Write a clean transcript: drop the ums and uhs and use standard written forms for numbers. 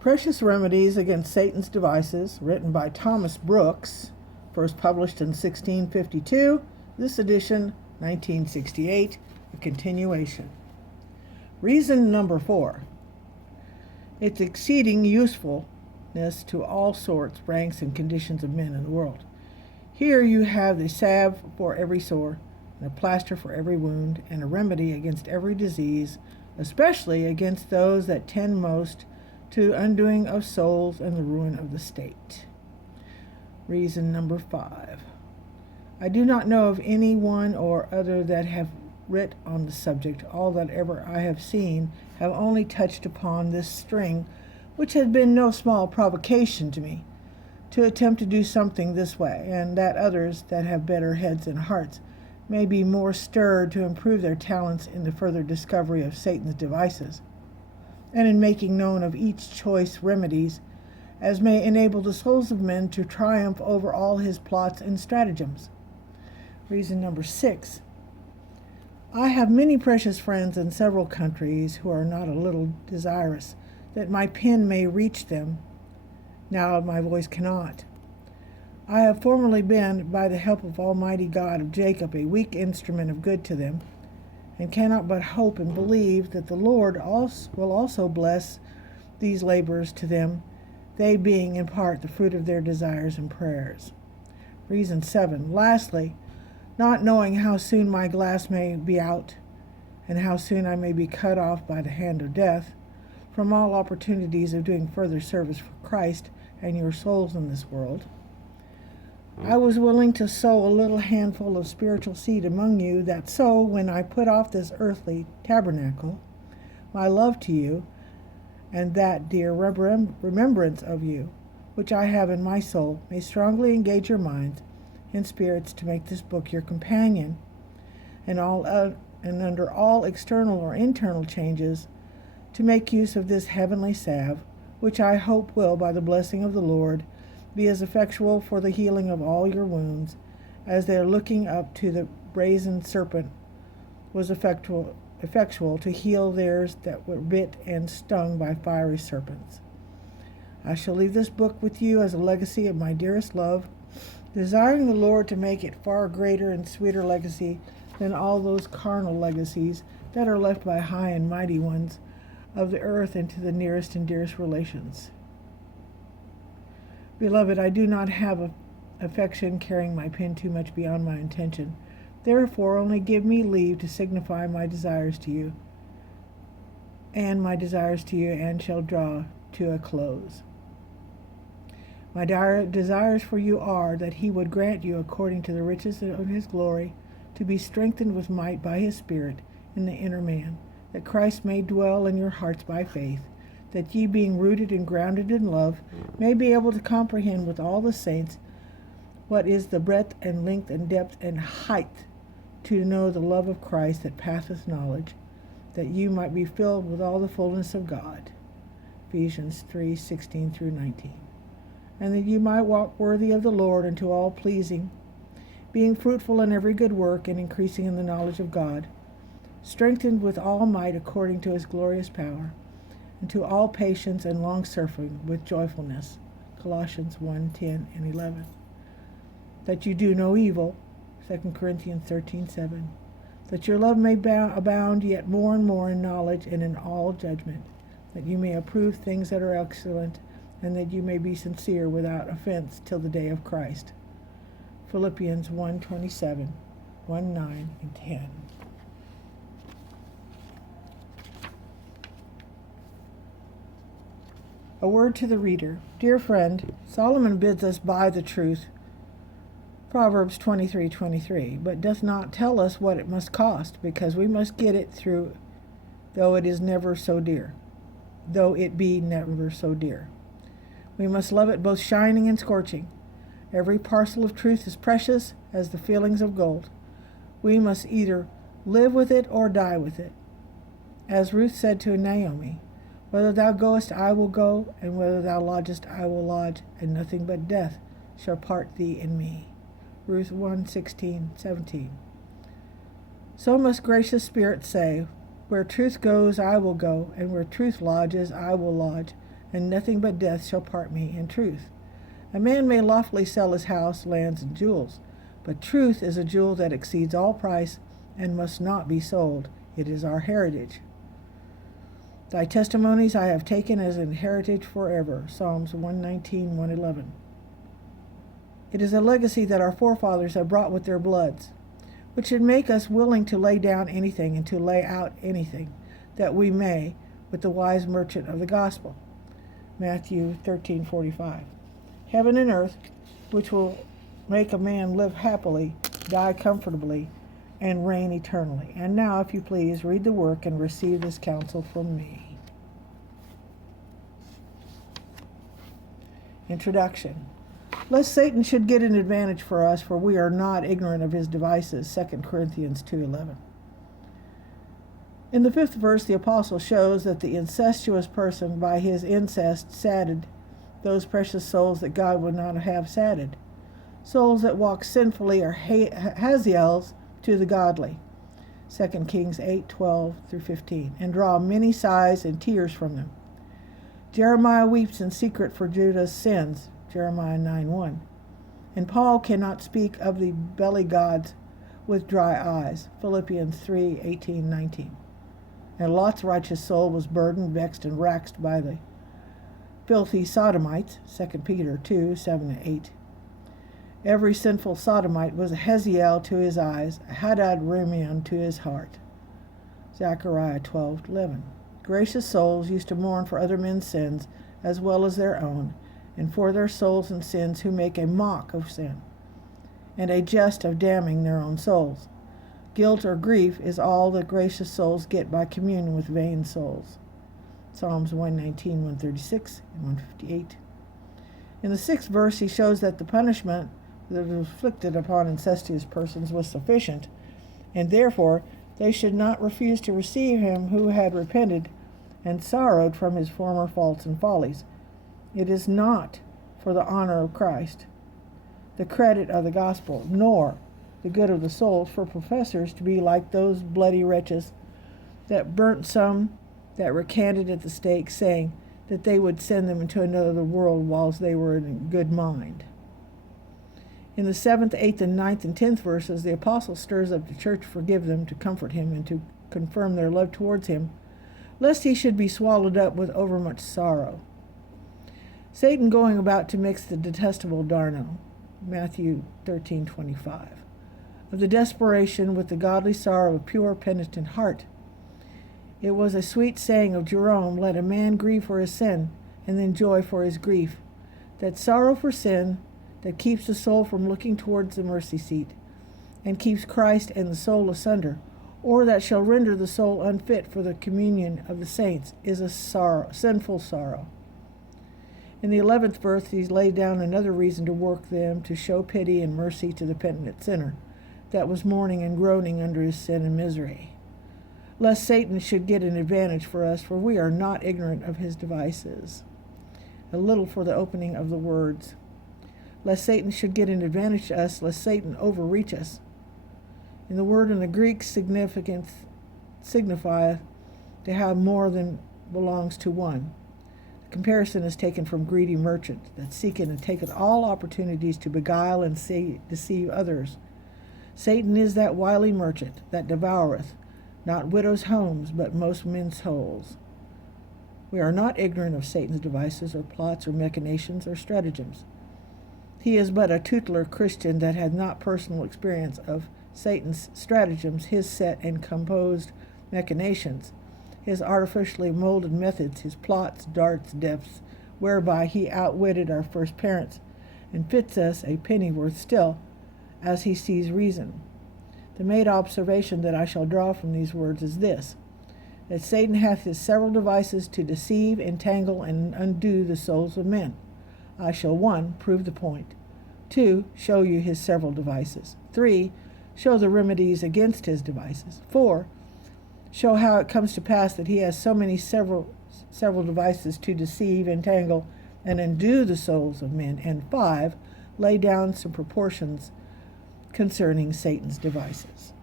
Precious Remedies Against Satan's Devices, written by Thomas Brooks, first published in 1652, this edition 1968, a continuation. Reason number 4. Its exceeding usefulness to all sorts, ranks, and conditions of men in the world. Here you have the salve for every sore, and a plaster for every wound, and a remedy against every disease, especially against those that tend most to undoing of souls and the ruin of the state. Reason number 5. I do not know of any one or other that have writ on the subject. All that ever I have seen have only touched upon this string, which has been no small provocation to me, to attempt to do something this way, and that others that have better heads and hearts may be more stirred to improve their talents in the further discovery of Satan's devices, and in making known of each choice remedies, as may enable the souls of men to triumph over all his plots and stratagems. Reason number 6. I have many precious friends in several countries who are not a little desirous that my pen may reach them, now my voice cannot. I have formerly been, by the help of Almighty God of Jacob, a weak instrument of good to them, and cannot but hope and believe that the Lord will also bless these labors to them, they being in part the fruit of their desires and prayers. Reason 7. Lastly, not knowing how soon my glass may be out, and how soon I may be cut off by the hand of death from all opportunities of doing further service for Christ and your souls in this world, I was willing to sow a little handful of spiritual seed among you, that so, when I put off this earthly tabernacle, my love to you, and that dear remembrance of you, which I have in my soul, may strongly engage your minds and spirits to make this book your companion, and under all external or internal changes, to make use of this heavenly salve, which I hope will, by the blessing of the Lord, be as effectual for the healing of all your wounds, as their looking up to the brazen serpent was effectual to heal theirs that were bit and stung by fiery serpents. I shall leave this book with you as a legacy of my dearest love, desiring the Lord to make it far greater and sweeter legacy than all those carnal legacies that are left by high and mighty ones of the earth and to the nearest and dearest relations. Beloved, I do not have affection carrying my pen too much beyond my intention. Therefore, only give me leave to signify my desires to you, and shall draw to a close. My desires for you are that he would grant you, according to the riches of his glory, to be strengthened with might by his Spirit in the inner man, that Christ may dwell in your hearts by faith, that ye, being rooted and grounded in love, may be able to comprehend with all the saints what is the breadth and length and depth and height, to know the love of Christ that passeth knowledge, that you might be filled with all the fullness of God. Ephesians 3:16-19. And that you might walk worthy of the Lord unto all pleasing, being fruitful in every good work and increasing in the knowledge of God, strengthened with all might according to his glorious power, and to all patience and long-suffering with joyfulness. Colossians 1:10 and 11. That you do no evil. 2 Corinthians 13:7. That your love may abound yet more and more in knowledge and in all judgment. That you may approve things that are excellent, and that you may be sincere without offense till the day of Christ. Philippians 1:27, 1:9 and 10. A word to the reader. Dear friend, Solomon bids us buy the truth, Proverbs 23:23, but does not tell us what it must cost, because we must get it through, though it be never so dear. We must love it both shining and scorching. Every parcel of truth is precious as the fillings of gold. We must either live with it or die with it. As Ruth said to Naomi, whether thou goest, I will go, and whether thou lodgest, I will lodge, and nothing but death shall part thee and me. Ruth 1:16-17. So must gracious Spirit say, where truth goes, I will go, and where truth lodges, I will lodge, and nothing but death shall part me and truth. A man may lawfully sell his house, lands, and jewels, but truth is a jewel that exceeds all price and must not be sold. It is our heritage. Thy testimonies I have taken as an heritage forever. Psalms 119, 111. It is a legacy that our forefathers have brought with their bloods, which should make us willing to lay down anything and to lay out anything, that we may, with the wise merchant of the gospel. Matthew 13:45. Heaven and earth, which will make a man live happily, die comfortably, and reign eternally. And now, if you please, read the work and receive this counsel from me. Introduction. Lest Satan should get an advantage for us, for we are not ignorant of his devices. 2 Corinthians 2:11. In the 5th verse, the apostle shows that the incestuous person by his incest sadded those precious souls that God would not have sadded. Souls that walk sinfully are Haziels to the godly. 2 Kings 8:12-15, and draw many sighs and tears from them. Jeremiah weeps in secret for Judah's sins. Jeremiah 9:1. And Paul cannot speak of the belly gods with dry eyes. Philippians 3:18-19. And Lot's righteous soul was burdened, vexed, and racked by the filthy sodomites. 2 Peter 2:7-8. Every sinful sodomite was a Haziel to his eyes, a Hadad Rimmon to his heart. Zechariah 12:11. Gracious souls used to mourn for other men's sins as well as their own, and for their souls and sins who make a mock of sin, and a jest of damning their own souls. Guilt or grief is all that gracious souls get by communion with vain souls. Psalms 119, 136, and 158. In the 6th verse, he shows that the punishment that was inflicted upon incestuous persons was sufficient, and therefore they should not refuse to receive him who had repented and sorrowed from his former faults and follies. It is not for the honor of Christ, the credit of the gospel, nor the good of the souls for professors to be like those bloody wretches that burnt some that recanted at the stake, saying that they would send them into another world whilst they were in good mind. In the 7th, 8th, and 9th, and 10th verses, the apostle stirs up the church to forgive them, to comfort him, and to confirm their love towards him, lest he should be swallowed up with overmuch sorrow. Satan going about to mix the detestable darno. Matthew 13:25. Of the desperation with the godly sorrow of a pure, penitent heart. It was a sweet saying of Jerome, let a man grieve for his sin, and then joy for his grief. That sorrow for sin that keeps the soul from looking towards the mercy seat, and keeps Christ and the soul asunder, or that shall render the soul unfit for the communion of the saints, is a sinful sorrow. In the 11th verse, he's laid down another reason to work them, to show pity and mercy to the penitent sinner that was mourning and groaning under his sin and misery. Lest Satan should get an advantage for us, for we are not ignorant of his devices. A little for the opening of the words. Lest Satan should get an advantage to us, lest Satan overreach us. In the word in the Greek signifieth to have more than belongs to one. The comparison is taken from greedy merchant that seeketh and taketh all opportunities to beguile and deceive others. Satan is that wily merchant that devoureth not widows' homes, but most men's souls. We are not ignorant of Satan's devices or plots or machinations or stratagems. He is but a tutelar Christian that had not personal experience of Satan's stratagems, his set and composed machinations, his artificially molded methods, his plots, darts, depths, whereby he outwitted our first parents, and fits us a pennyworth still, as he sees reason. The main observation that I shall draw from these words is this, that Satan hath his several devices to deceive, entangle, and undo the souls of men. I shall 1. Prove the point. 2. Show you his several devices. 3. Show the remedies against his devices. 4. Show how it comes to pass that he has so many several devices to deceive, entangle, and undo the souls of men. And 5. Lay down some proportions concerning Satan's devices.